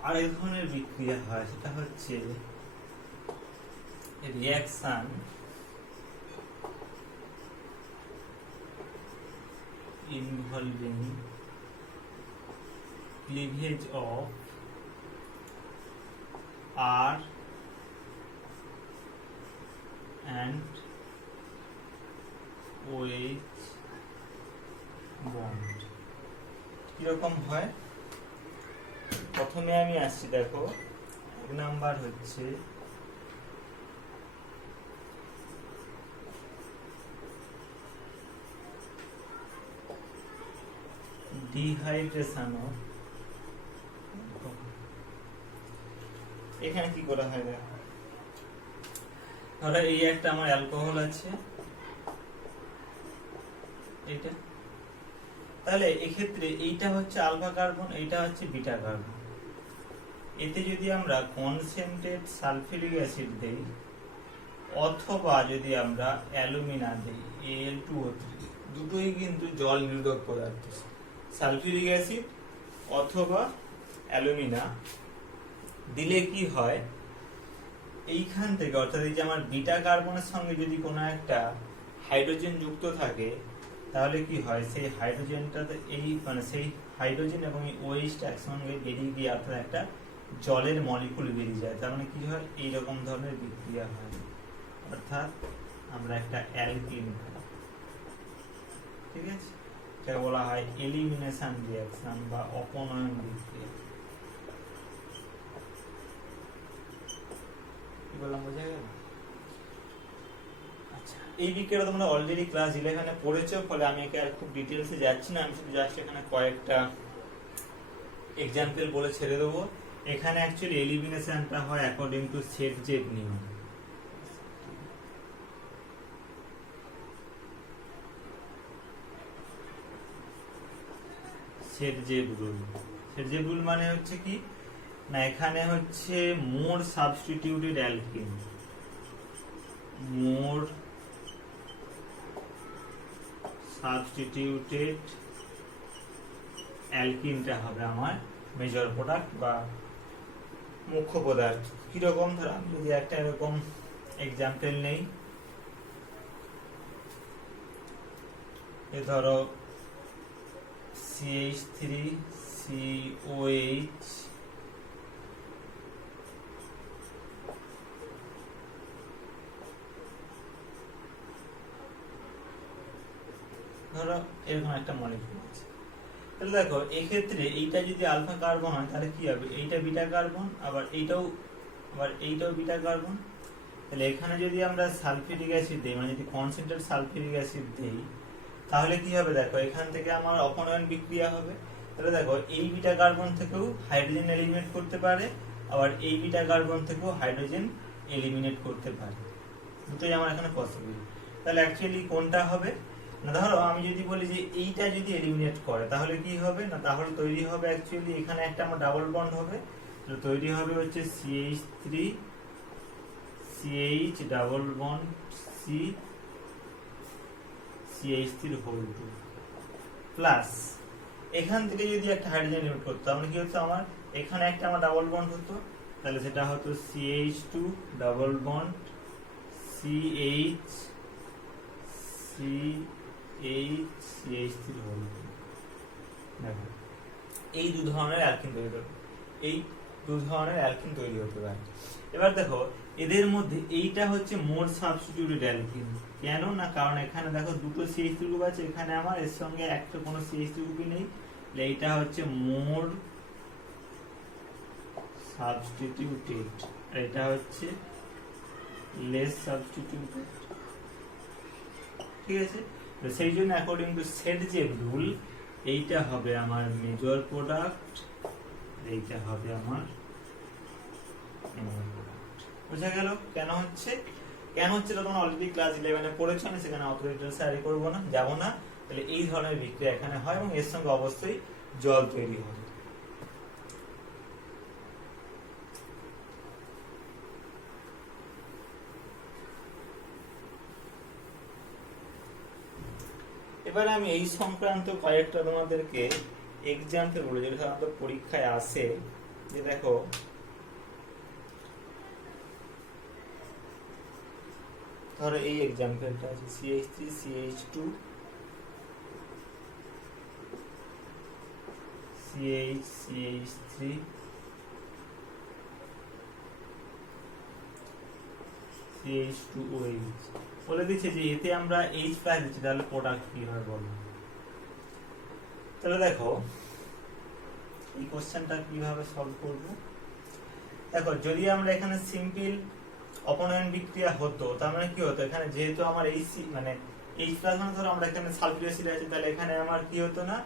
আরেক ধরনের বিক্রিয়া হয়, সেটা হচ্ছে reaction involving cleavage of R and OH bond। কিরকম হয় প্রথমে আমি আসছি, দেখো এক নাম্বার হচ্ছে ডিহাইড্রেশন অফ, এখানে কি করা হয় দেখো, ধরো এই একটা আমার অ্যালকোহল আছে এটা, তাহলে এক্ষেত্রে এইটা হচ্ছে আলফা কার্বন, এইটা হচ্ছে বিটা কার্বন। এতে যদি আমরা কনসেন্ট্রেট সালফিউরিক অ্যাসিড দেই অথবা যদি আমরা অ্যালুমিনা দেই Al2O3, দুটোই কিন্তু জল নিরোধক পদার্থ, সালফিউরিক অ্যাসিড অথবা অ্যালুমিনা দিলে কি হয়, এইখান থেকে অর্থাৎ এই যে আমার বিটা কার্বনের সঙ্গে যদি কোনো একটা হাইড্রোজেন যুক্ত থাকে, তাহলে কি হয় সেই হাইড্রোজেনটাতে এই মানে সেই হাইড্রোজেন এবং এই ওএইচটা একসঙ্গে বেরিয়ে গিয়ে অর্থাৎ একটা জলের মলিকুল বেরিয়ে যায়। তার মানে কি হয়, এইরকম ধরনের বিক্রিয়া হয়, অর্থাৎ আমরা একটা অ্যালকিন, ঠিক আছে, এটা বলা হয় এলিমিনেশন রিঅ্যাকশন বা অপনয়ন বিক্রিয়া। কি বললাম বোঝা গেল? আচ্ছা, এই বিক্রিয়াটা তোমরা অলরেডি ক্লাস 11 এ পড়েছো, ফলে আমি একে আর খুব ডিটেইলসে যাচ্ছি না, আমি শুধু জাস্ট এখানে কয়েকটা এক্সাম্পল বলে ছেড়ে দেবো। এখানে অ্যাকচুয়ালি এলিমিনেশনটা হয় অ্যাকর্ডিং টু সেট-জেড নিয়ম। সেট-জেড রুল, সেট-জেড রুল মানে হচ্ছে কি না, এখানে হচ্ছে মোর সাবস্টিটিউটেড অ্যালকিন, মোর সাবস্টিটিউটেড অ্যালকিনটা হবে আমার মেজর প্রোডাক্ট বা মুখ্য পদার্থ। কিরকম, ধর আমি যদি একটা এরকম এক্সাম্পল নেই, ধরো CH3COH ধরো এরকম একটা মলিকিউল আছে, তাহলে দেখো এক্ষেত্রে এইটা যদি আলফা কার্বন হয় তাহলে কি হবে, এইটা বিটা কার্বন, আবার এইটাও বিটা কার্বন। তাহলে এখানে যদি আমরা সালফিউরিক অ্যাসিড দেই, মানে যদি কনসেন্ট্রেট সালফিউরিক অ্যাসিড দেই, তাহলে কি হবে দেখো, এখান থেকে আমার অপনয়ন বিক্রিয়া হবে। তাহলে দেখো এই বিটা কার্বন থেকেও হাইড্রোজেন এলিমিনেট করতে পারে, আবার এই বিটা কার্বন থেকেও হাইড্রোজেন এলিমিনেট করতে পারে, দুটোই আমার এখানে পসিবল। তাহলে অ্যাকচুয়ালি কোনটা হবে না, ধরো আমি যদি বলি যে এইটা যদি এলিমিনেট করে তাহলে কি হবে না, তাহলে তৈরি হবে অ্যাকচুয়ালি এখানে একটা আমার ডাবল বন্ড হবে, তৈরি হবে হচ্ছে CH3 CH double bond CH3 whole 2 plus এখান থেকে যদি একটা হাইড্রোজেন এলিমিনেট করতে, তাহলে কি হতো, আমার এখানে একটা আমার ডাবল বন্ড হতো, তাহলে সেটা হতো CH2 double bond CH3 whole 2। দেখো এই দু ধরনের অ্যালকিন তৈরি হবে, এই দু ধরনের অ্যালকিন তৈরি হতে পারে। এবার দেখো এদের মধ্যে এইটা হচ্ছে মোর সাবস্টিটিউটেড অ্যালকিন, কেন না, কারণ এখানে দেখো দুটো CH3 গ্রুপ আছে, এখানে আমার এর সঙ্গে একটা কোনো CH3 গ্রুপই নেই, এইটা হচ্ছে মোর সাবস্টিটিউটেড, এটা হচ্ছে লেস সাবস্টিটিউটেড, ঠিক আছে। তো সেই জন্য অ্যাকর্ডিং টু সেট-জেড রুল এইটা হবে আমার মেজর প্রোডাক্ট, এইটা হবে আমার মিনিমাম প্রোডাক্ট। বুঝা গেল কেন হচ্ছে তোমরা অলরেডি ক্লাস 11 এ পড়েছো, আমি সেখানে অত ডিটেইলস আর করবো না, যাব না। তাহলে এই ধরনের বিক্রিয়া এখানে হয় এবং এর সঙ্গে অবশ্যই জল তৈরি হয়। এবারে আমি এই সংক্রান্ত কয়েকটা তোমাদেরকে এক্সাম্পল বলে যেটা সাধারণত পরীক্ষায় আসে, যে দেখো ধরো এই এক্সাম্পলটা আছে CH3 CH2 CH CH3 CH2OH বলে দিচ্ছে যে এতে আমরা H প্লাস দিচ্ছি, তাহলে প্রোডাক্ট কি হয় বলো। তাহলে দেখো এই কোশ্চেনটা কিভাবে সলভ করব। দেখো যদি আমরা এখানে সিম্পল অপনয়ন বিক্রিয়া হতো, তার মানে কি হতো, এখানে যেহেতু আমার এই মানে H প্লাস মানে ধরো আমরা এখানে সালফিউরিক অ্যাসিড আছে, তাহলে এখানে আমার কি হতো না,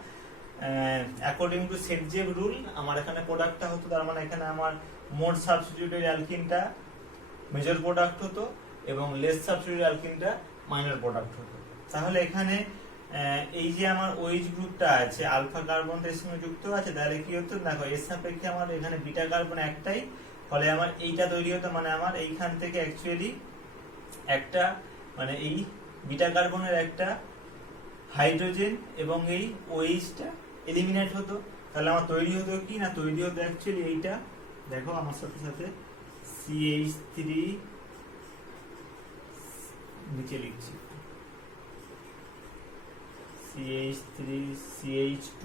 অ্যাকর্ডিং টু সেটজেভ রুল আমার এখানে প্রোডাক্টটা হতো, তার মানে এখানে আমার মোড সাবস্টিটিউটেড অ্যালকিনটা মেজর প্রোডাক্ট হতো এবং লেস সাবস্টিটিউটেড অ্যালকিনটা মাইনর প্রোডাক্ট হতো। তাহলে এখানে এই যে আমার OH গ্রুপটা আছে আলফা কার্বন এর সঙ্গে যুক্ত আছে, তাহলে কি হতো দেখো এর সাপেক্ষে আমার এখানে বিটা কার্বন একটাই, ফলে আমার এইটা তৈরি হতো, মানে আমার এইখান থেকে অ্যাকচুয়ালি একটা মানে এই বিটা কার্বনের একটা হাইড্রোজেন এবং এই OH-টা এলিমিনেট হতো। তাহলে আমার তৈরি হতো কি না, তৈরি হতো অ্যাকচুয়ালি এইটা, দেখো আমার সাথে সাথে CH3 নিচে লিখছি CH3 CH2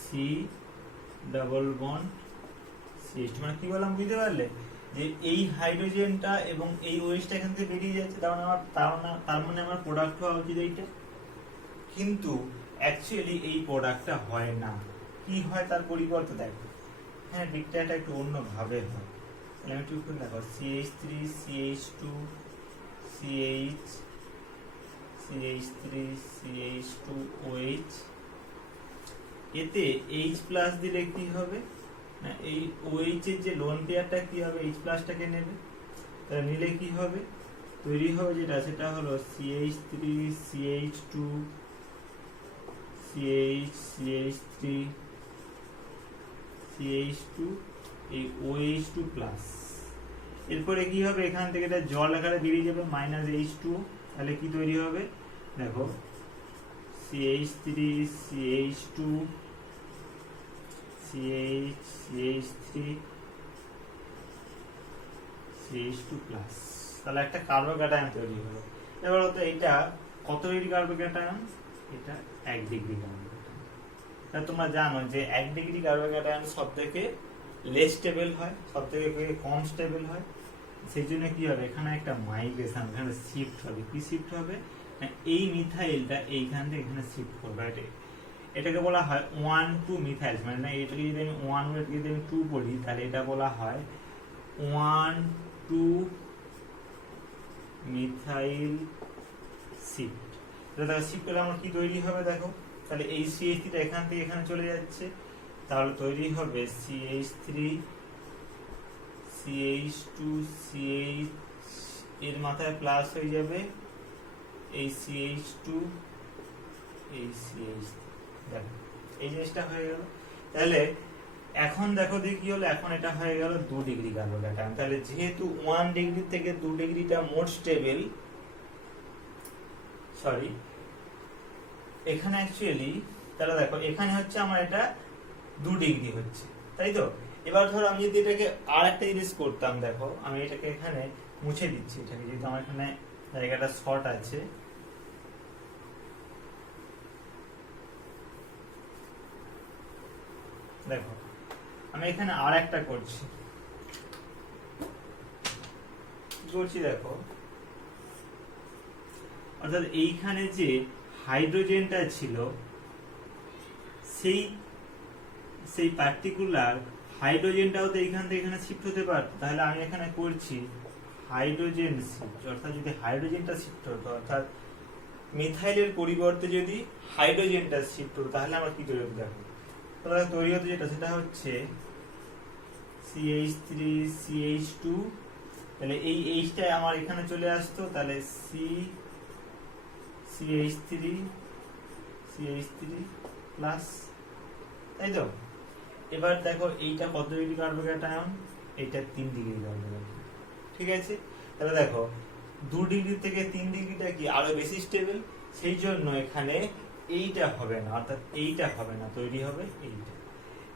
C double bond CH2, মানে কি বললাম বুঝতে পারলে, যে এই হাইড্রোজেনটা এবং এই OH-টা এখান থেকে বেরিয়ে যাচ্ছে, তার মানে আমার প্রোডাক্ট হওয়া উচিত এইটা, কিন্তু অ্যাকচুয়ালি এই প্রোডাক্টটা হয় না। কি হয় তার পরিবর্তে দেখো হ্যাঁ বিক্রিয়াটা একটু অন্য ভাবে হয়। তাহলে আমি একটু দেখো CH3 CH2 CH CH3 CH2OH, এতে H প্লাস দিলে কি হবে না, এই OH এর যে লোন পেয়ারটা কি হবে, H প্লাসটাকে নেবে, তাহলে নিলে কি হবে, তৈরি হবে যেটা সেটা হলো CH3 CH2 CH CH3 CH2 এই OH2 প্লাস, এরপরে কি হবে এখান থেকে এটা জল আকারে বেরিয়ে যাবে মাইনাস H2, তাহলে কি তৈরি হবে দেখো CH3 CH2 CH CH3 CH2 plus, তাহলে একটা কার্বোক্যাটায়ন তৈরি হলো। এবার হতো এটা কত ডিগ্রি কার্বোক্যাটায়ন, এটা 1 ডিগ্রি কার্বোক্যাটায়ন। তাহলে তোমরা জানো যে 1 ডিগ্রি কার্বোক্যাটায়ন সবথেকে লেস স্টেবল হয়, সবথেকে কম স্টেবল হয়, সেই জন্য কি হবে এখানে একটা মাইগ্রেশন এখানে শিফট হবে, কি শিফট হবে না এই মিথাইলটা এইখান থেকে এখানে শিফট করবে, এটাকে বলা হয় 1,2 মিথাইল, মানে না এটাকে যদি আমি 1 এটাকে যদি আমি 2 বলি, তাহলে এটা বলা হয় 1,2 মিথাইল শিফট। তাহলে শিফট করলে আমার কি তৈরি হবে দেখো, তাহলে এই CH3টা এখান থেকে এখানে চলে যাচ্ছে, তাহলে তৈরি হবে CH3 CH2 CH এর মাথায় প্লাস হয়ে যাবে এই CH2 এই CH, দেখো এই জিনিসটা হয়ে গেল। তাহলে এখন দেখো কি হলো, এখন এটা হয়ে গেল 2 ডিগ্রি কার্বোক্যাটায়ন। তাহলে যেহেতু 1 ডিগ্রি থেকে 2 ডিগ্রিটা মোর স্টেবল, সরি এখানে অ্যাকচুয়ালি তাহলে দেখো এখানে হচ্ছে আমার এটা 2 ডিগ্রি হচ্ছে, তাই তো। এবার ধরো আমি যদি এটাকে আর একটা জিনিস করতাম, দেখো আমি এটাকে এখানে মুছে দিচ্ছি, এটাকে যেহেতু আমার এখানে জায়গাটা শর্ট আছে, দেখো আমি এখানে আর একটা করছি, দেখো অর্থাৎ এইখানে যে হাইড্রোজেনটা ছিল সেই পার্টিকুলার হাইড্রোজেনটাও তো এইখান থেকে এখানে শিফট হতে পারত, তাহলে আমি এখানে করছি হাইড্রোজেন শিফট, অর্থাৎ যদি হাইড্রোজেনটা শিফট হতো, অর্থাৎ মিথাইলের পরিবর্তে যদি হাইড্রোজেনটা শিফট হতো, তাহলে আমার কি তৈরি হতো দেখো, তাহলে তৈরি হতো যেটা সেটা হচ্ছে CH3 CH2, তাহলে এই Hটা আমার এখানে চলে আসতো, তাহলে CH3 CH3 প্লাস, তাই তো। এবার দেখো এইটা কত ডিগ্রি কার্বোক্যাটায়ন, এইটা 3 ডিগ্রি কার্বোক্যাটায়ন, ঠিক আছে। তাহলে দেখো 2 ডিগ্রি থেকে 3 ডিগ্রিটা কি আরো বেশি স্টেবল, সেই জন্য এখানে এইটা হবে না, অর্থাৎ এইটা হবে না, তৈরি হবে এইটা।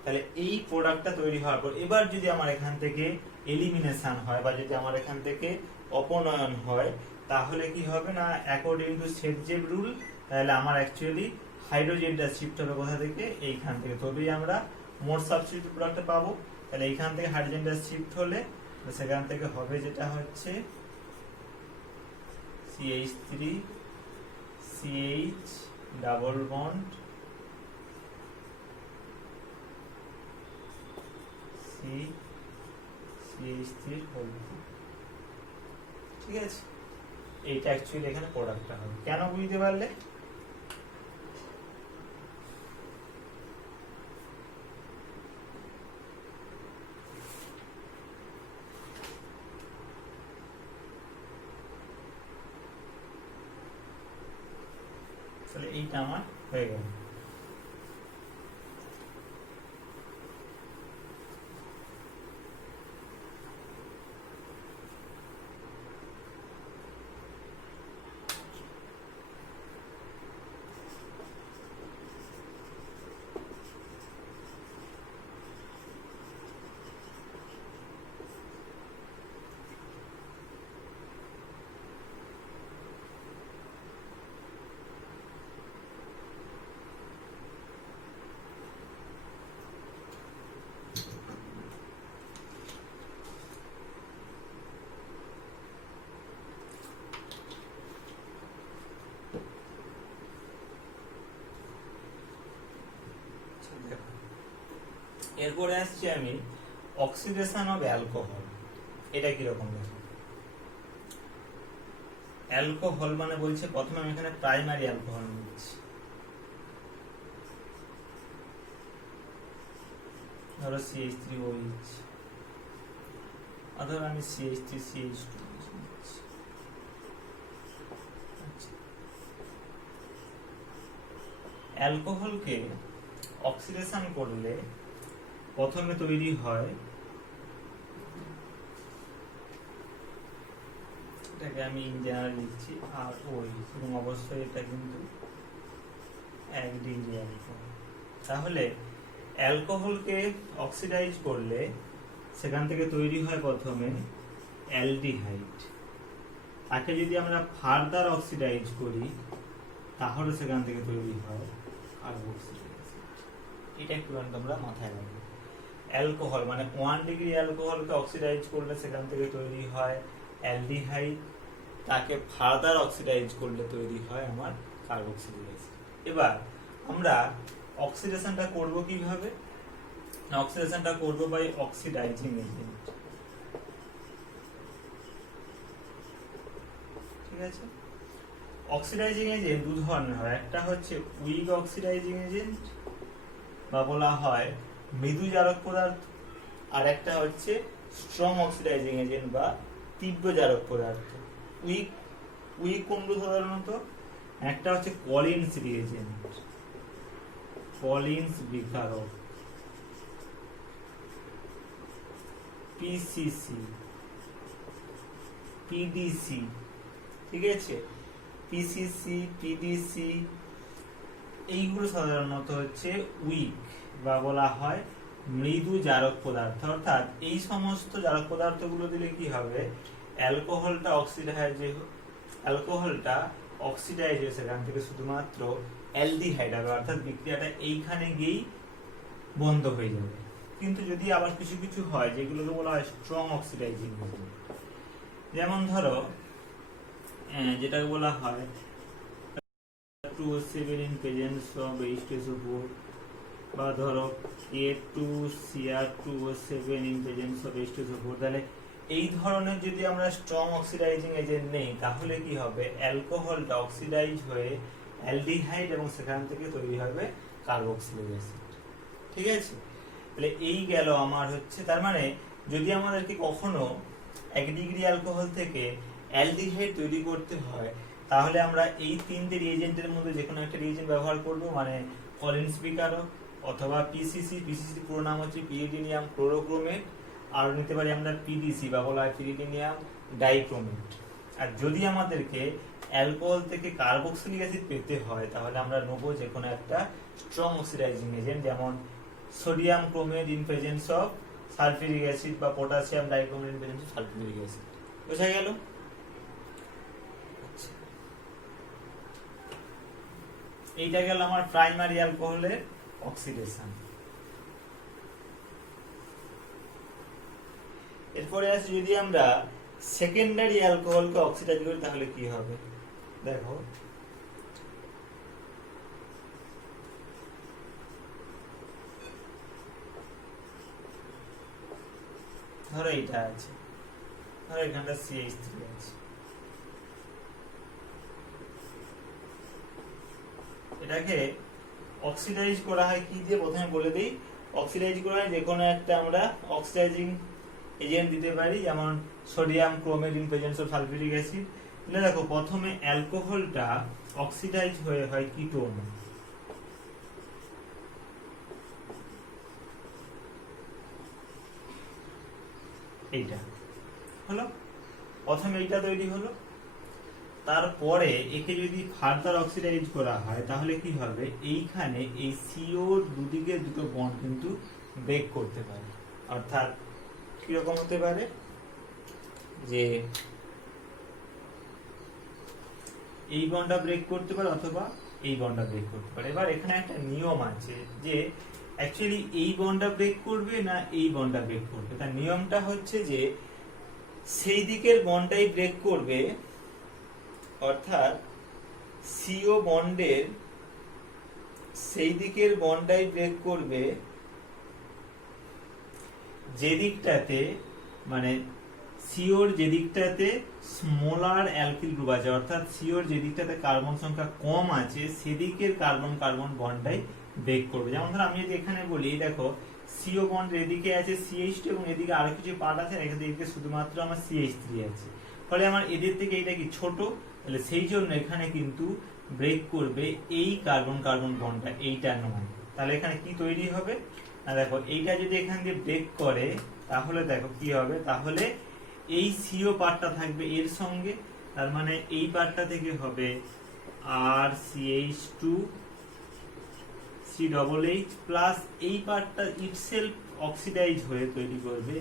তাহলে এই প্রোডাক্টটা তৈরি হওয়ার পর এবার যদি আমার এখান থেকে এলিমিনেশন হয় বা যদি আমার এখান থেকে অপনয়ন হয়, তাহলে কি হবে না, অ্যাকর্ডিং টু সেটজেভ রুল, তাহলে আমার অ্যাকচুয়ালি হাইড্রোজেনটা শিফট হবে কোথা থেকে, এইখান থেকে, তবেই আমরা মোট সাবস্টিটিউট প্রোডাক্টটা পাবো। তাহলে এইখান থেকে হাইড্রোজেনটা শিফট হলে সেখান থেকে হবে যেটা হচ্ছে CH3 CH double bond CH3 whole. ঠিক আছে, এইটা অ্যাকচুয়ালি এখানে প্রোডাক্টটা হবে। কেন বুঝতে পারলে? তাহলে এইটা আমার হয়ে গেল। এরপরে আসছি আমি অক্সিডেশন অফ অ্যালকোহল। এটা কিরকম দেখো, অ্যালকোহল মানে বলছে প্রথমে আমি এখানে প্রাইমারি অ্যালকোহল নিচ্ছি, ধরো CH3OH, অথবা আমি CH3CH2 নিচ্ছি। অ্যালকোহলকে অক্সিডেশন করলে প্রথমে তৈরি হয়, এটাকে আমি ইন জেনারেল লিখছি আর ওই, এবং অবশ্যই এটা কিন্তু 1 ডিগ্রি অ্যালকোহল। তাহলে অ্যালকোহলকে অক্সিডাইজ করলে সেখান থেকে তৈরি হয় প্রথমে অ্যালডিহাইড। তাকে যদি আমরা ফার্দার অক্সিডাইজ করি তাহলে সেখান থেকে তৈরি হয় কার্বক্সিলিক অ্যাসিড। এটা একটু তোমরা মাথায় রাখবে। অ্যালকোহল মানে 1 ডিগ্রি অ্যালকোহলকে অক্সিডাইজ করলে সেখান থেকে তৈরি হয় অ্যালডিহাইড, তাকে ফার্দার অক্সিডাইজ করলে তৈরি হয় আমার কার্বক্সিলিক অ্যাসিড। এবার আমরা অক্সিডেশনটা করব কিভাবে? অক্সিডেশনটা করব বাই অক্সিডাইজিং এজেন্ট। ঠিক আছে, অক্সিডাইজিং এজেন্ট দু ধরনের হয়, একটা হচ্ছে উইক অক্সিডাইজিং এজেন্ট বা বলা হয় মৃদু জারক পদার্থ, আর একটা হচ্ছে স্ট্রং অক্সিডাইজিং এজেন্ট বা তীব্র জারক পদার্থ। উইক কোনগুলো সাধারণত? একটা হচ্ছে কলিন্স রিএজেন্ট, কলিন্স বিকারক, পিসিসি, পিডিসি। ঠিক আছে, পিসিসি, পিডিসি এইগুলো সাধারণত হচ্ছে উইক বা বলা হয় মৃদু জারক পদার্থ। অর্থাৎ এই সমস্ত জারক পদার্থগুলো দিলে কি হবে, অ্যালকোহলটা অক্সিডাইজ হয়ে সেখান থেকে শুধুমাত্র অ্যালডিহাইড হবে, অর্থাৎ বিক্রিয়াটা এইখানে গিয়েই বন্ধ হয়ে যাবে। কিন্তু যদি আবার কিছু কিছু হয় যেগুলোকে বলা হয় স্ট্রং অক্সিডাইজিং এজেন্ট, যেমন ধরো যেটাকে বলা হয় 2O7 in presence of H2SO4, বা ধরো A2Cr2O7 in presence of H2SO4, তাহলে এই ধরনের যদি আমরা স্ট্রং অক্সিডাইজিং এজেন্ট নেই তাহলে কি হবে, অ্যালকোহলটা অক্সিডাইজ হয়ে অ্যালডিহাইড এবং সেখান থেকে তৈরি হবে কার্বক্সিলিক অ্যাসিড। ঠিক আছে, তাহলে এই গেল আমার হচ্ছে, তার মানে যদি আমাদেরকে কখনো 1 ডিগ্রি অ্যালকোহল থেকে অ্যালডিহাইড তৈরি করতে হয় তাহলে আমরা এই তিনটে রিএজেন্টের মধ্যে যে কোনো একটা রিএজেন্ট ব্যবহার করব, মানে কলিন্স বিকারক অথবা পিসিসি পুরো নাম হচ্ছে পিরিডিনিয়াম ক্লোরোক্রোমেট, আর নিতে পারি আমরা পিডিসি বা বলা হয় পিরিডিনিয়াম ডাইক্রোমেট। আর যদি আমাদেরকে অ্যালকোহল থেকে কার্বক্সিলিক অ্যাসিড পেতে হয় তাহলে আমরা নেবো যে কোনো একটা স্ট্রং অক্সিডাইজিং এজেন্ট, যেমন sodium chromate in presence of sulphuric acid বা potassium dichromate in presence of sulphuric acid. বোঝা গেল? এইটা গেল আমার প্রাইমারি অ্যালকোহলের অক্সিডেশন। এরপরে আসি যদি আমরা সেকেন্ডারি অ্যালকোহলকে অক্সিডাইজ করি তাহলে কি হবে দেখো। ধরো এইটা আছে, ধরো এখানটা CH3 আছে, এটাকে অক্সিডাইজ করা হয় কি দিয়ে প্রথমে বলে দিই। অক্সিডাইজ করা হয় যে কোনো একটা আমরা অক্সিডাইজিং এজেন্ট দিতে পারি, যেমন sodium chromate in presence of sulphuric acid. তাহলে দেখো প্রথমে অ্যালকোহলটা অক্সিডাইজ হয়ে হয় কিটোন, এইটা হলো প্রথমে, এইটা তৈরি হলো। তারপরে একে যদি ফার্দার অক্সিডাইজ করা হয় তাহলে কি হবে, এইখানে এই CO দুদিকে দুটো বন্ড কিন্তু ব্রেক করতে পারে। অর্থাৎ কিরকম হতে পারে যে এই বন্ডটা ব্রেক করতে পারে অথবা এই বন্ডটা ব্রেক করতে পারে। এবার এখানে একটা নিয়ম আছে যে অ্যাকচুয়ালি এই বন্ডটা ব্রেক করবে না এই বন্ডটা ব্রেক করবে। তার নিয়মটা হচ্ছে যে সেই দিকের বন্ডটাই ব্রেক করবে, অর্থাৎ CO বন্ডের সেই দিকের বন্ডটাই ব্রেক করবে যে দিকটাতে, মানে সিওর যে দিকটাতে স্মলার অ্যালকিল গ্রুপ আছে, অর্থাৎ সিওর যে দিকটাতে কার্বন সংখ্যা কম আছে সেদিকের কার্বন কার্বন বন্ডটাই ব্রেক করবে। যেমন ধরো আমি যদি এখানে বলি, দেখো CO বন্ড এদিকে আছে CH2 এবং এদিকে আরো কিছু পার্ট আছে, এদিকে শুধুমাত্র আমার CH3 আছে, ফলে আমার এদের থেকে এটা কি ছোট, তাহলে সেই জন্য এখানে কিন্তু ব্রেক করবে এই কার্বন কার্বন বন্ডটা, এইটা নয়। তাহলে এখানে কি তৈরি হবে না, দেখো এইটা যদি এখান দিয়ে ব্রেক করে তাহলে দেখো কি হবে, তাহলে এই CO পার্টটা থাকবে এর সঙ্গে, তার মানে এই পার্টটা থেকে হবে RCH2 CHH প্লাস এই পার্টটা ইটসেলফ অক্সিডাইজ হয়ে তৈরি করবে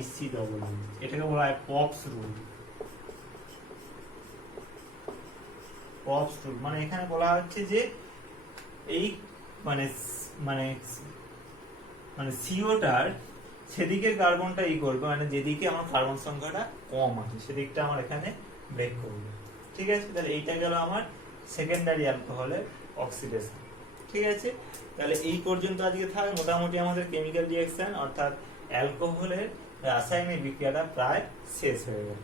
HCHH। এটাকে বলা হয় পপস রুল। পপস রুল মানে এখানে বলা হচ্ছে যে এই মানে মানে মানে সিওটার সেদিকের কার্বনটা ই করবে, মানে যেদিকে আমার কার্বন সংখ্যাটা কম আছে সেদিকটা আমার এখানে ব্রেক করবে। ঠিক আছে, তাহলে এইটা গেল আমার সেকেন্ডারি অ্যালকোহলের অক্সিডেশন। ঠিক আছে, তাহলে এই পর্যন্ত আজকে থাকে মোটামুটি আমাদের কেমিক্যাল রিঅ্যাকশন অর্থাৎ অ্যালকোহলের রাসায়নিক বিক্রিয়াটা প্রায় শেষ হয়ে গেল।